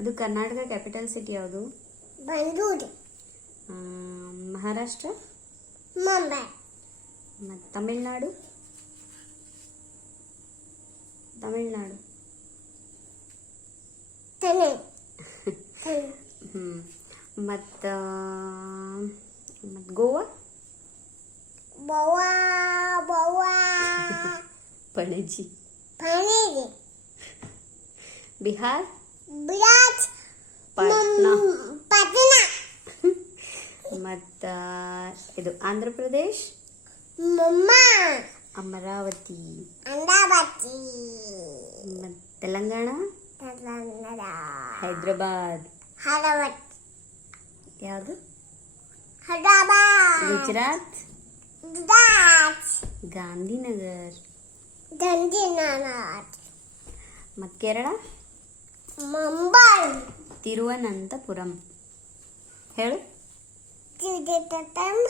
ಅದು Karnataka capital city ಯಾವುದು? ಬೆಂಗಳೂರು. ಮಹಾರಾಷ್ಟ್ರ? ಮುಂಬೈ. ಮತ್ತು ತಮಿಳ್ನಾಡು? ತಮಿಳ್ನಾಡು. ಚೆನ್ನೈ. ಮತ್ತು ಗೋವಾ? ಗೋವಾ. ಗೋವಾ. ಪಣಜಿ. ಪಣಜಿ. ಬಿಹಾರ್? ಬಿರಾಟ್. ಪಾಟ್ನಾ. ಪಾಟ್ನಾ. ಮತ್ತು ಇದು ಆಂಧ್ರ ಪ್ರದೇಶ್? ಮುಂಬೈ. ಅಮರಾವತಿ. ಅಮರಾವತಿ. ಮತ್ತು ತೆಲಂಗಾಣ? ತೆಲಂಗಾಣ. ಹೈದ್ರಾಬಾದ್. ಹೈದರಾಬಾದ್. ಯಾವುದು? ಹೈದರಾಬಾದ್. ಗುಜರಾತ್? ಗುಜರಾತ್. ಗಾಂಧಿನಗರ್. ಗಾಂಧಿನಗರ್. ಮತ್ತು ಕೇರಳ? ಮುಂಬೈ. ತಿರುವನಂತಪುರಂ. ಹೇಳು. ತಿರುವನಂತಪುರಂ.